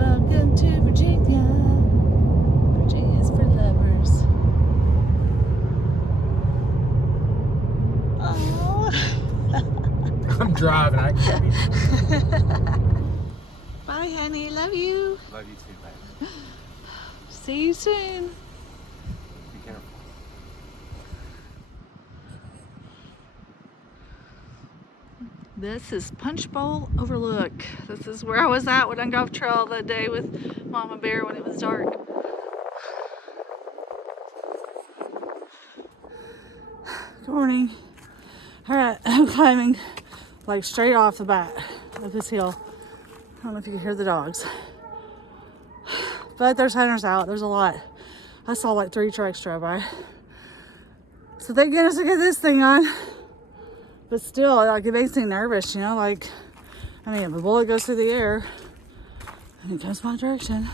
Welcome to Virginia. Virginia's for lovers. Oh. I'm driving. I can't be. Bye, honey. Love you. Love you too, babe. See you soon. Be careful. This is Punch Bowl Overlook. This is where I was at when I got off trail that day with Mama Bear when it was dark. Good morning. Alright, I'm climbing like straight off the bat of this hill. I don't know if you can hear the dogs. But there's hunters out. There's a lot. I saw like 3 trucks drive by. So thank goodness I get this thing on. But still, like, it makes me nervous, you know, like, I mean, if a bullet goes through the air and it comes my direction,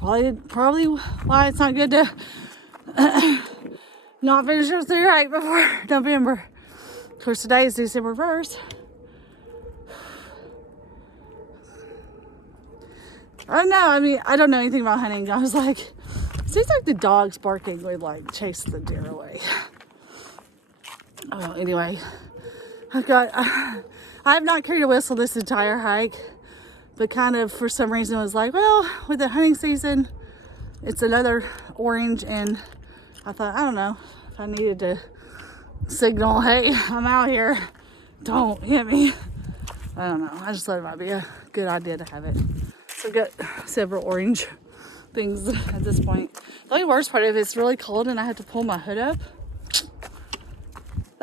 probably why it's not good to not finish up 3 right before November. Of course, today is December 1st. I don't know, I mean, I don't know anything about hunting. I was like, it seems like the dogs barking would, like, chase the deer away. Oh, anyway, I have not carried a whistle this entire hike, but kind of for some reason was like, well, with the hunting season, it's another orange, and I thought, I don't know, if I needed to signal, hey, I'm out here, don't hit me. I don't know, I just thought it might be a good idea to have it. So I've got several orange things at this point. The only worst part of it is it's really cold and I have to pull my hood up.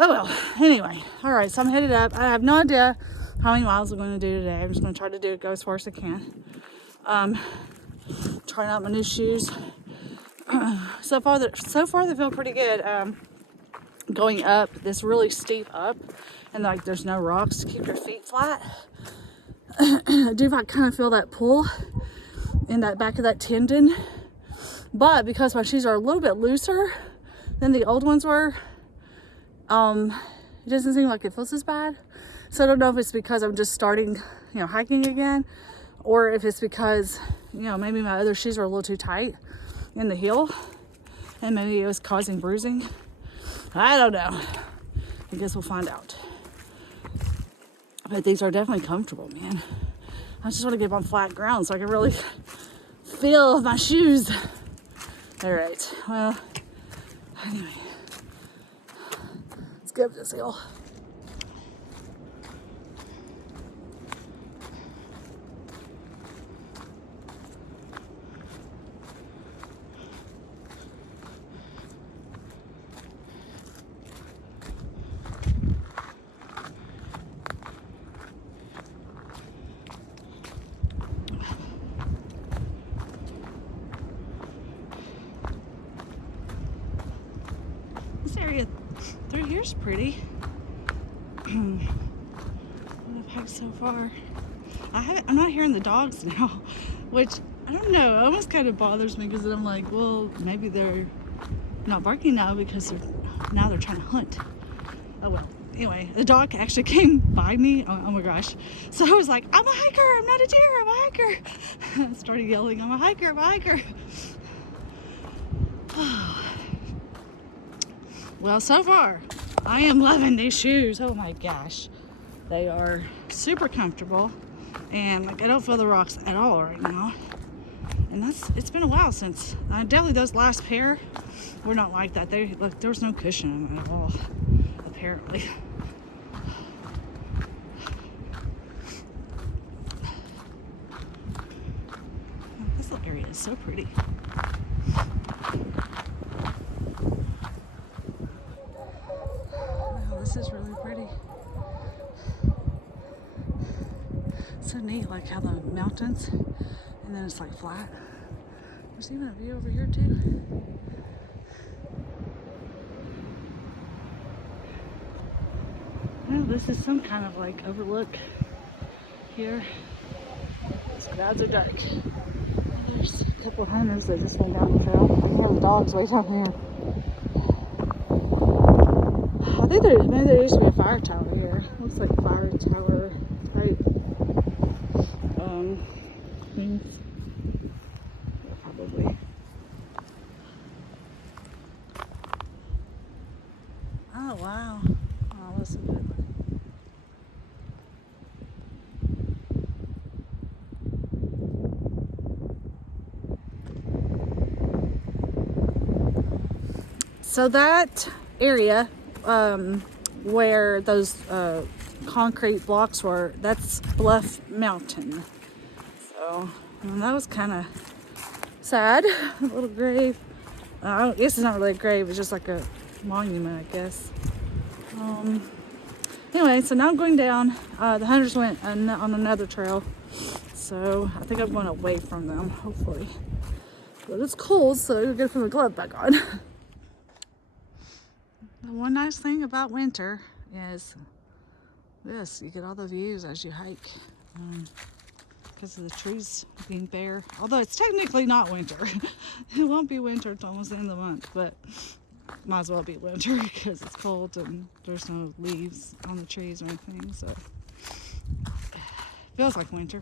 Oh well, anyway, all right, so I'm headed up. I have no idea how many miles I'm going to do today. I'm just going to try to go as far as I can. Trying out my new shoes. So far they feel pretty good. Going up this really steep up, and like there's no rocks to keep your feet flat. I do kind of feel that pull in that back of that tendon, but because my shoes are a little bit looser than the old ones were, it doesn't seem like it feels as bad. So I don't know if it's because I'm just starting, hiking again, or if it's because, maybe my other shoes are a little too tight in the heel, and maybe it was causing bruising. I don't know. I guess we'll find out. But these are definitely comfortable, man. I just want to get on flat ground so I can really feel my shoes. All right. Well, anyway. Let's go up this hill. This area through here's pretty. What I've hiked so far. I'm not hearing the dogs now, which I don't know. It almost kind of bothers me because I'm like, well, maybe they're not barking now because they're trying to hunt. Oh well. Anyway, the dog actually came by me. Oh my gosh. So I was like, I'm a hiker. I'm not a deer. I'm a hiker. I started yelling, I'm a hiker. I'm a hiker. Well, so far, I am loving these shoes. Oh my gosh. They are super comfortable. And like I don't feel the rocks at all right now. And it's been a while since, definitely those last pair were not like that. There was no cushion in them at all, apparently. This little area is so pretty. This is really pretty. So neat, like how the mountains, and then it's like flat. There's even a view over here too. Well, this is some kind of like overlook here. These clouds are dark. There's a couple of hunters that just went down the trail. I can hear the dogs way down here. I think maybe there used to be a fire tower here. Looks like fire tower type things. Probably. Oh wow. Oh, listen to it. So that area where those concrete blocks were, that's Bluff Mountain. So that was kind of sad. A little grave. I guess it's not really a grave, it's just like a monument, I guess. Anyway, so now I'm going down. The hunters went on another trail, so I think I'm going away from them, hopefully. But it's cold, so you'll get to put my glove back on. The one nice thing about winter is this: you get all the views as you hike because of the trees being bare. Although it's technically not winter. It won't be winter until almost the end of the month, but might as well be winter because it's cold and there's no leaves on the trees or anything, so feels like winter.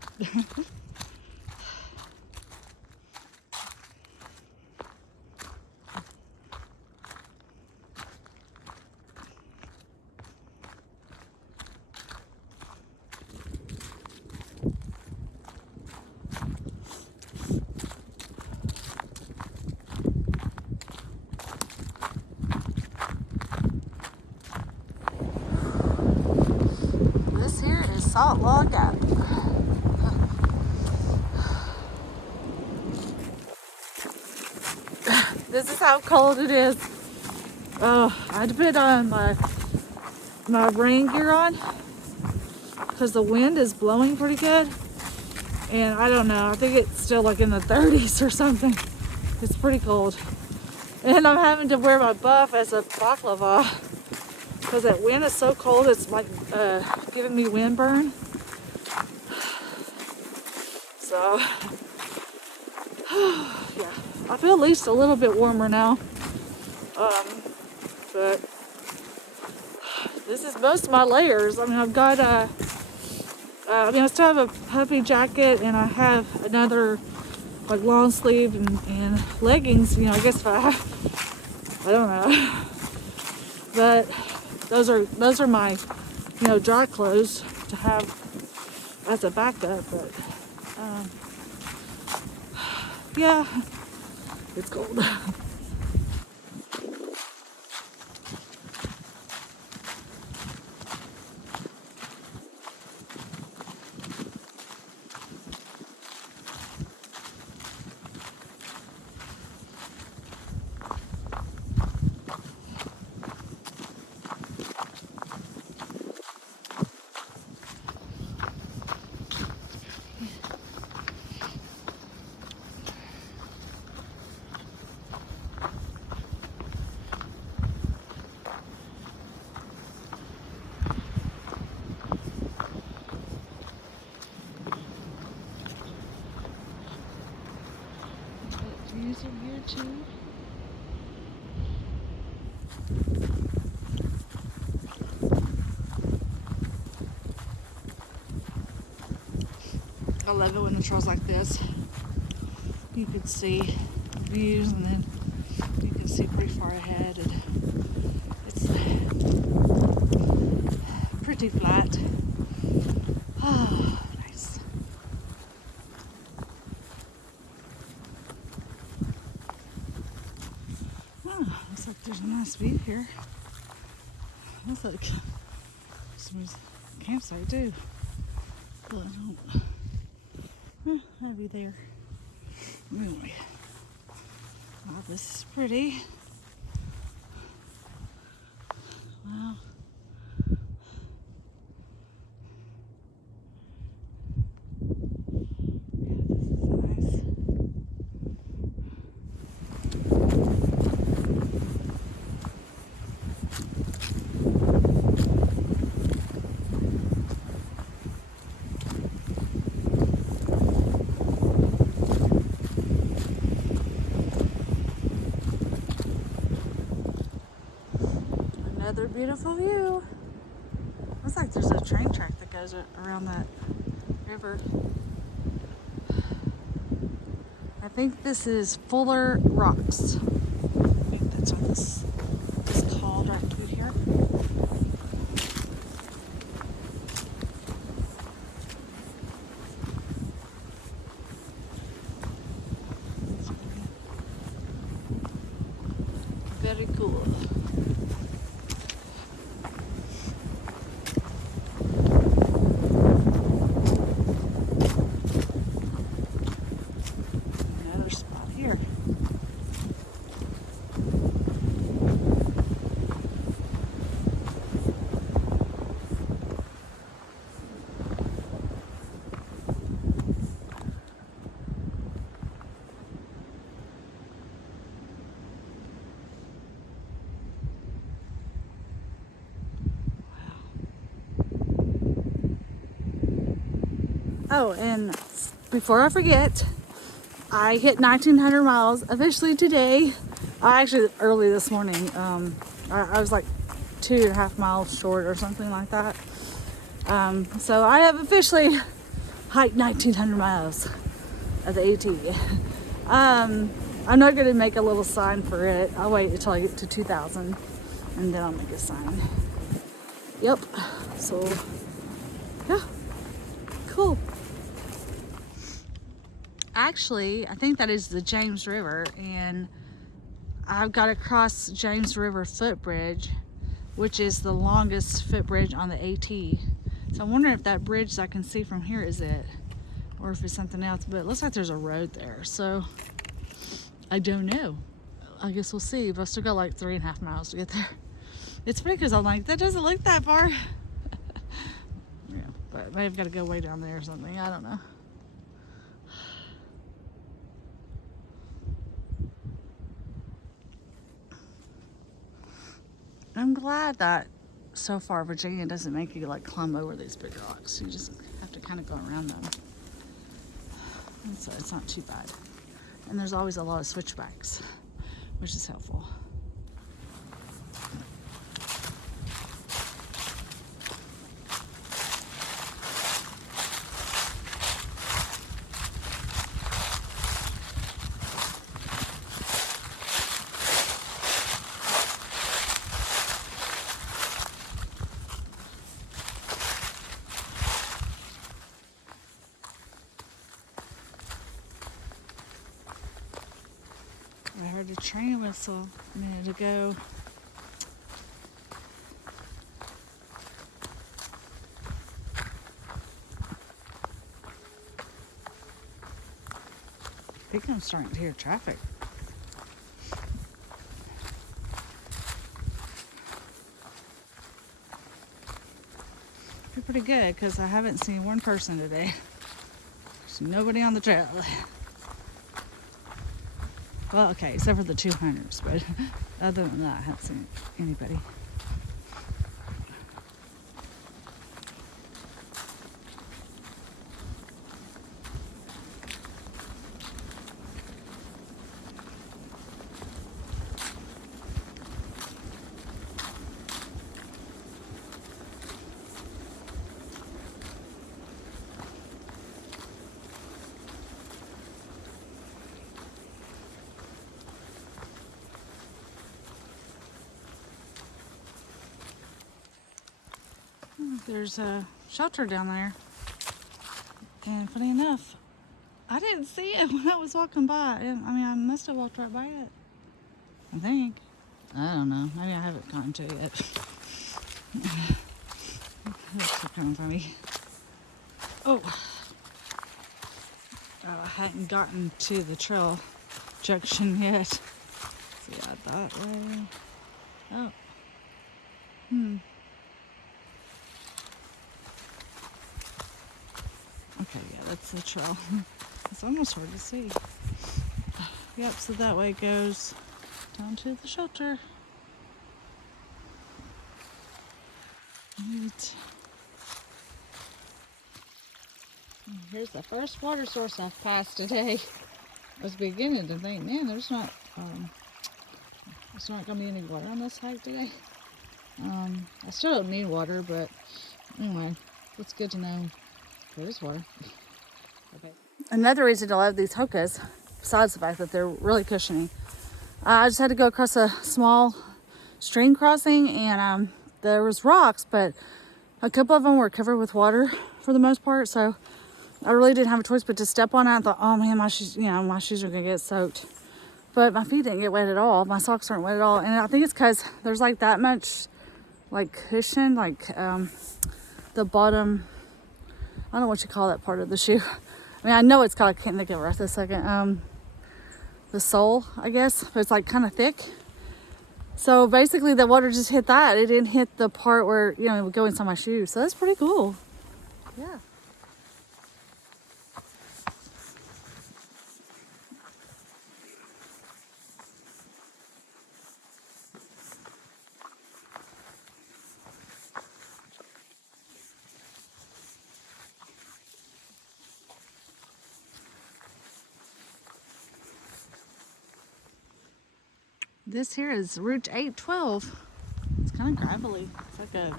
This here is Salt Log Gap. This is how cold it is. Oh, I had to put on my rain gear on because the wind is blowing pretty good. And I don't know, I think it's still like in the 30s or something. It's pretty cold. And I'm having to wear my buff as a baklava because that wind is so cold, it's like giving me windburn. So, yeah, I feel at least a little bit warmer now. But this is most of my layers. I mean, I've got I still have a puffy jacket, and I have another like long sleeve and leggings. You know, I guess if I don't know. But those are my, dry clothes to have as a backup. But yeah, it's cold. Views are here too. I love it when the trail's like this. You can see views, and then you can see pretty far ahead, and it's pretty flat. Oh, nice. Oh, looks like there's a nice view here. Looks like someone's campsite too. But I don't. I'll be there. Anyway. Wow, this is pretty. Wow. Another beautiful view. Looks like there's a train track that goes around that river. think this is Fuller Rocks. I think that's what this is called right through here. Very cool. Another spot here. Oh, and before I forget, I hit 1,900 miles officially today. Actually, early this morning. I was like 2.5 miles short or something like that. So I have officially hiked 1,900 miles of the AT. I'm not going to make a little sign for it. I'll wait until I get to 2,000 and then I'll make a sign. Yep. So, yeah. Cool. Actually, I think that is the James River, and I've got to cross James River footbridge, which is the longest footbridge on the AT. So I'm wondering if that bridge that I can see from here is it, or if it's something else, but it looks like there's a road there, so I don't know. I guess we'll see, but I still got like 3.5 miles to get there. It's funny because I'm like, that doesn't look that far. Yeah, but maybe I've got to go way down there or something, I don't know. I'm glad that so far Virginia doesn't make you like climb over these big rocks. You just have to kind of go around them. And so it's not too bad. And there's always a lot of switchbacks, which is helpful. I heard a train whistle a minute ago. I think I'm starting to hear traffic. They're pretty good because I haven't seen one person today. There's nobody on the trail. Well, okay, except for the 200s, but other than that, I haven't seen anybody. There's a shelter down there, and funny enough, I didn't see it when I was walking by. I mean, I must have walked right by it, I think. I don't know, maybe I haven't gotten to it yet. That's kind of funny. Oh, I hadn't gotten to the trail junction yet. See, I thought, oh, okay, yeah, that's the trail. It's almost hard to see. Yep, so that way it goes down to the shelter. Right. Here's the first water source I've passed today. I was beginning to think, man, there's not going to be any water on this hike today. I still don't need water, but anyway, it's good to know there is water. Okay. Another reason to love these hokas besides the fact that they're really cushiony. I just had to go across a small stream crossing, and there was rocks, but a couple of them were covered with water for the most part, so I really didn't have a choice but to step on it. I thought, oh man, my shoes, my shoes are gonna get soaked. But my feet didn't get wet at all. My socks aren't wet at all. And I think it's because there's like that much like cushion, like the bottom, I don't know what you call that part of the shoe. I mean, I know it's called, I can't think of it right this second. The sole, I guess, but it's like kind of thick. So basically the water just hit that. It didn't hit the part where, it would go inside my shoes. So that's pretty cool. Yeah. This here is Route 812. It's kind of gravelly. It's like a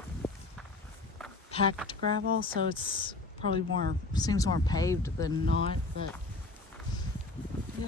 packed gravel, so it's probably seems more paved than not, but yeah.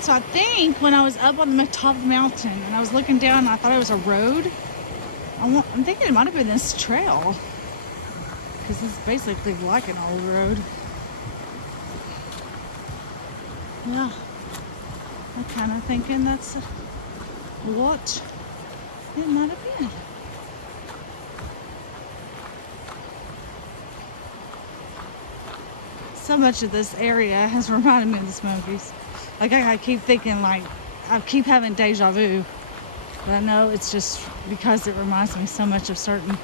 So I think when I was up on the top of the mountain and I was looking down and I thought it was a road, I'm thinking it might have been this trail, because it's basically like an old road. Yeah, I'm kind of thinking that's what it might have been. So much of this area has reminded me of the Smokies. Like I keep thinking, like I keep having deja vu, but I know it's just because it reminds me so much of certain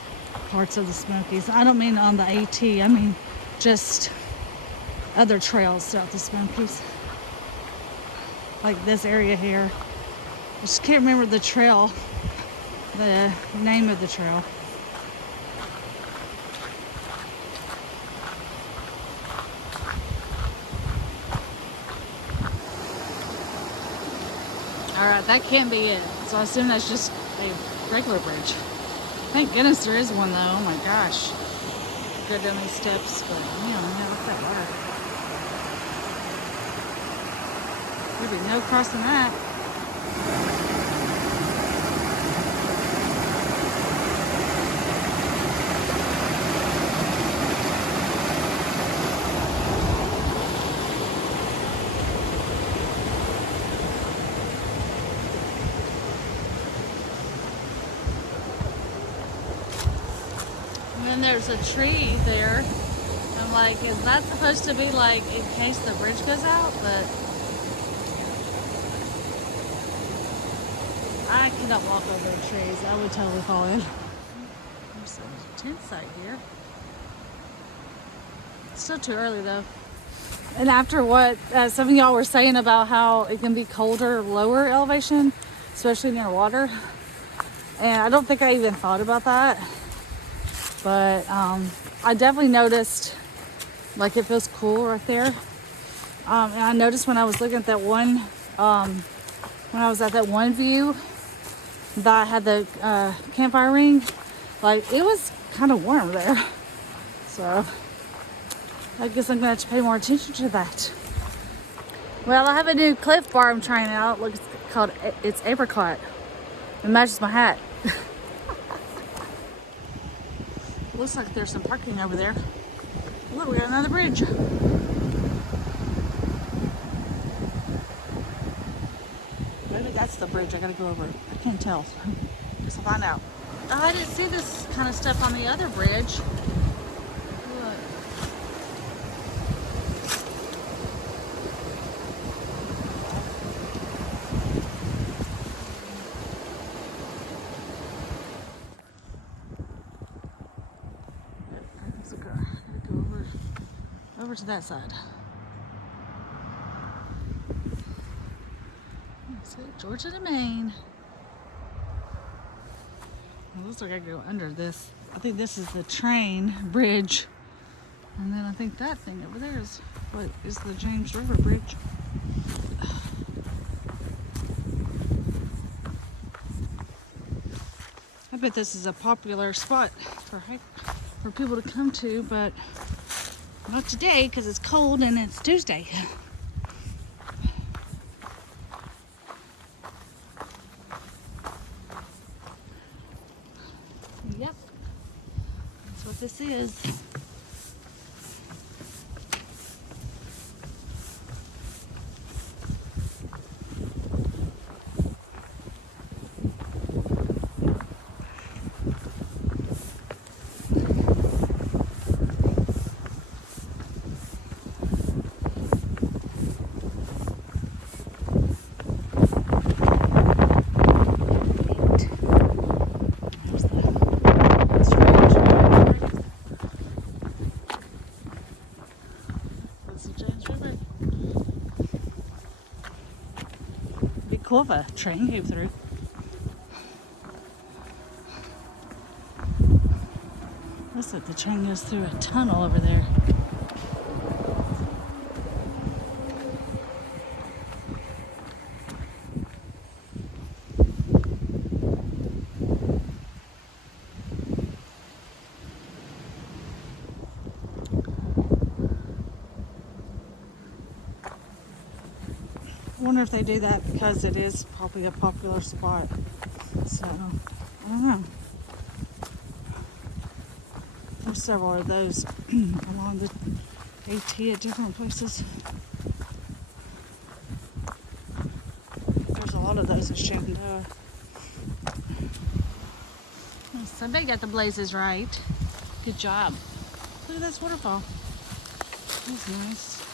parts of the Smokies. I don't mean on the AT, I mean just other trails throughout the Smokies. Like this area here. I just can't remember the trail, the name of the trail. Alright, that can't be it. So I assume that's just a regular bridge. Thank goodness there is one though. Oh my gosh. Go down these steps, but man, look at that water. There'd be no crossing that. And there's a tree there. I'm like, is that supposed to be like in case the bridge goes out? But I cannot walk over the trees. I would totally fall in. There's a tent site here. It's still too early though. And after what some of y'all were saying about how it can be colder lower elevation, especially near water, and I don't think I even thought about that. But I definitely noticed like it feels cool right there. And I noticed when I was looking at that one, when I was at that one view that had the campfire ring, like it was kind of warm there. So I guess I'm gonna have to pay more attention to that. Well, I have a new Cliff Bar I'm trying out. Look, it's apricot. It matches my hat. Looks like there's some parking over there. Look, we got another bridge. Maybe that's the bridge I gotta go over. I can't tell. Guess I'll find out. Oh, I didn't see this kind of stuff on the other bridge. Look. over to that side. That's it, Georgia to Maine. It looks like I go under this. I think this is the train bridge. And then I think that thing over there is what is the James River Bridge. I bet this is a popular spot for people to come to, but not today because it's cold and it's Tuesday. Yep, that's what this is. Cool if a train came through. Looks like the train goes through a tunnel over there. I wonder if they do that because it is probably a popular spot. So, I don't know. There's several of those along the AT at different places. There's a lot of those in Shenandoah. Somebody got the blazes right. Good job. Look at this waterfall. That's nice.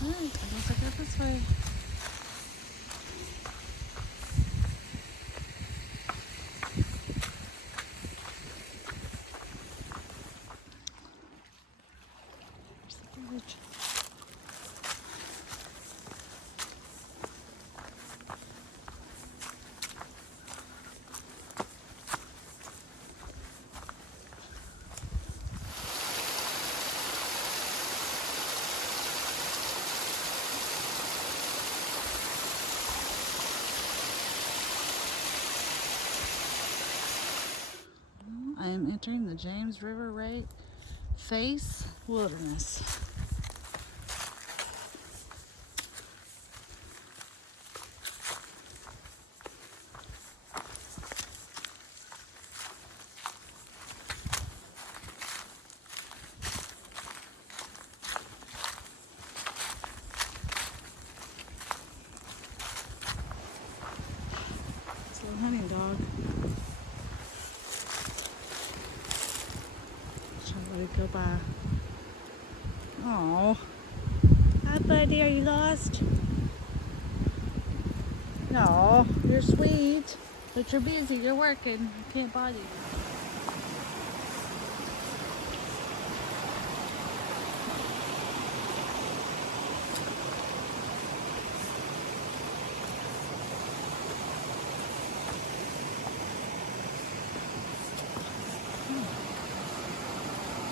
Alright, I guess I go this way. There's the bridge. I am entering the James River Face Wilderness. It's a little hunting dog. Let it go by. Oh, hi buddy, are you lost? No, you're sweet, but you're busy, you're working, I can't bother you.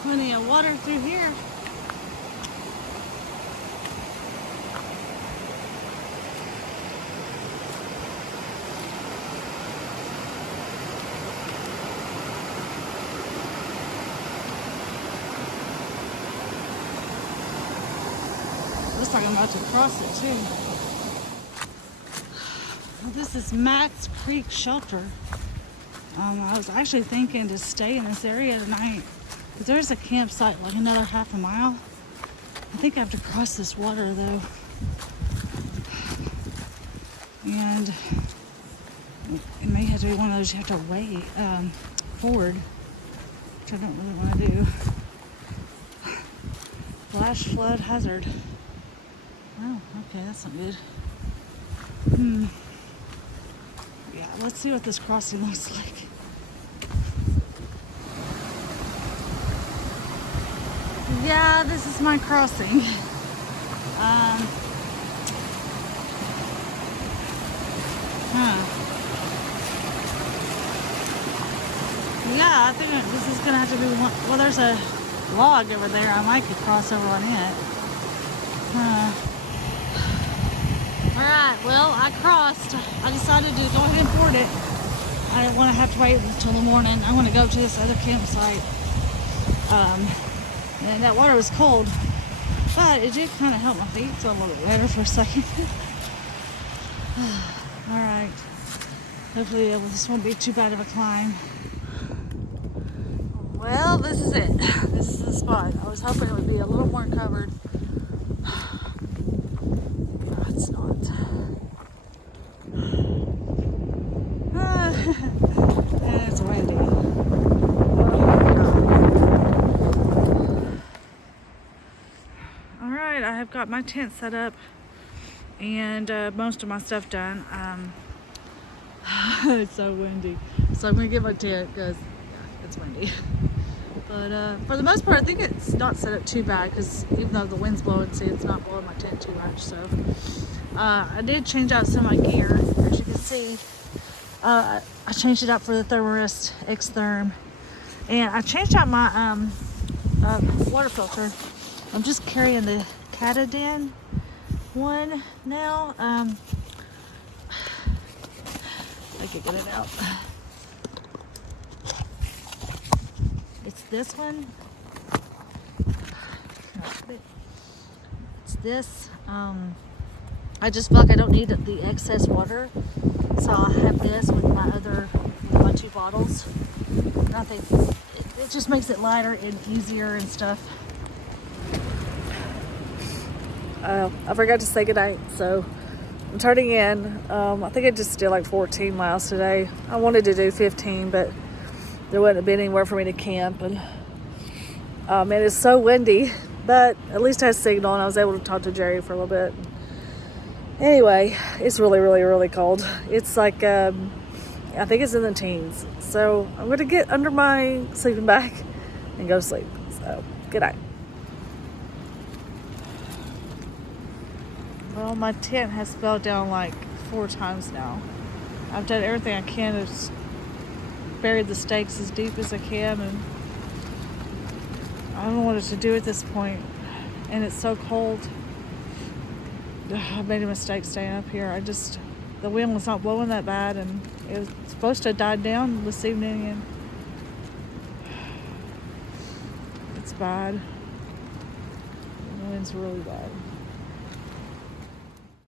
Plenty of water through here. Looks like I'm about to cross it too. This is Matt's Creek Shelter. I was actually thinking to stay in this area tonight. But there's a campsite like another half a mile. I think I have to cross this water though. And it may have to be one of those you have to wade forward, which I don't really want to do. Flash flood hazard. Oh, okay, that's not good. Yeah, let's see what this crossing looks like. Yeah, this is my crossing. Yeah, I think this is gonna have to be one. Well, there's a log over there. I might could cross over on it. All right. Well, I crossed. I decided to go ahead and board it. I didn't want to have to wait until the morning. I want to go to this other campsite. And that water was cold, but it did kind of help my feet feel a little bit better for a second. All right. Hopefully this won't be too bad of a climb. Well, this is it. This is the spot. I was hoping it would be a little more covered. No, it's not. And it's windy. All right, I have got my tent set up and most of my stuff done. It's so windy, so I'm gonna get my tent because it's windy. But for the most part, I think it's not set up too bad because even though the wind's blowing, see, it's not blowing my tent too much. So I did change out some of my gear, as you can see. I changed it out for the Thermarest X-Therm, and I changed out my water filter. I'm just carrying the Katadyn one now. I can get it out. It's this one. It's this. I just feel like I don't need the excess water, so I have this with my 2 bottles. And I think it just makes it lighter and easier and stuff. I forgot to say goodnight, so I'm turning in. I think I just did like 14 miles today. I wanted to do 15, but there wouldn't have been anywhere for me to camp. And man, it's so windy, but at least I had signal and I was able to talk to Jerry for a little bit. Anyway, it's really, really, really cold. It's like, I think it's in the teens. So I'm going to get under my sleeping bag and go to sleep. So, good night. Well, my tent has fell down like 4 times now. I've done everything I can to buried the stakes as deep as I can, and I don't know what to do at this point. And it's so cold. I made a mistake staying up here. The wind was not blowing that bad, and it was supposed to have died down this evening, and it's bad. The wind's really bad.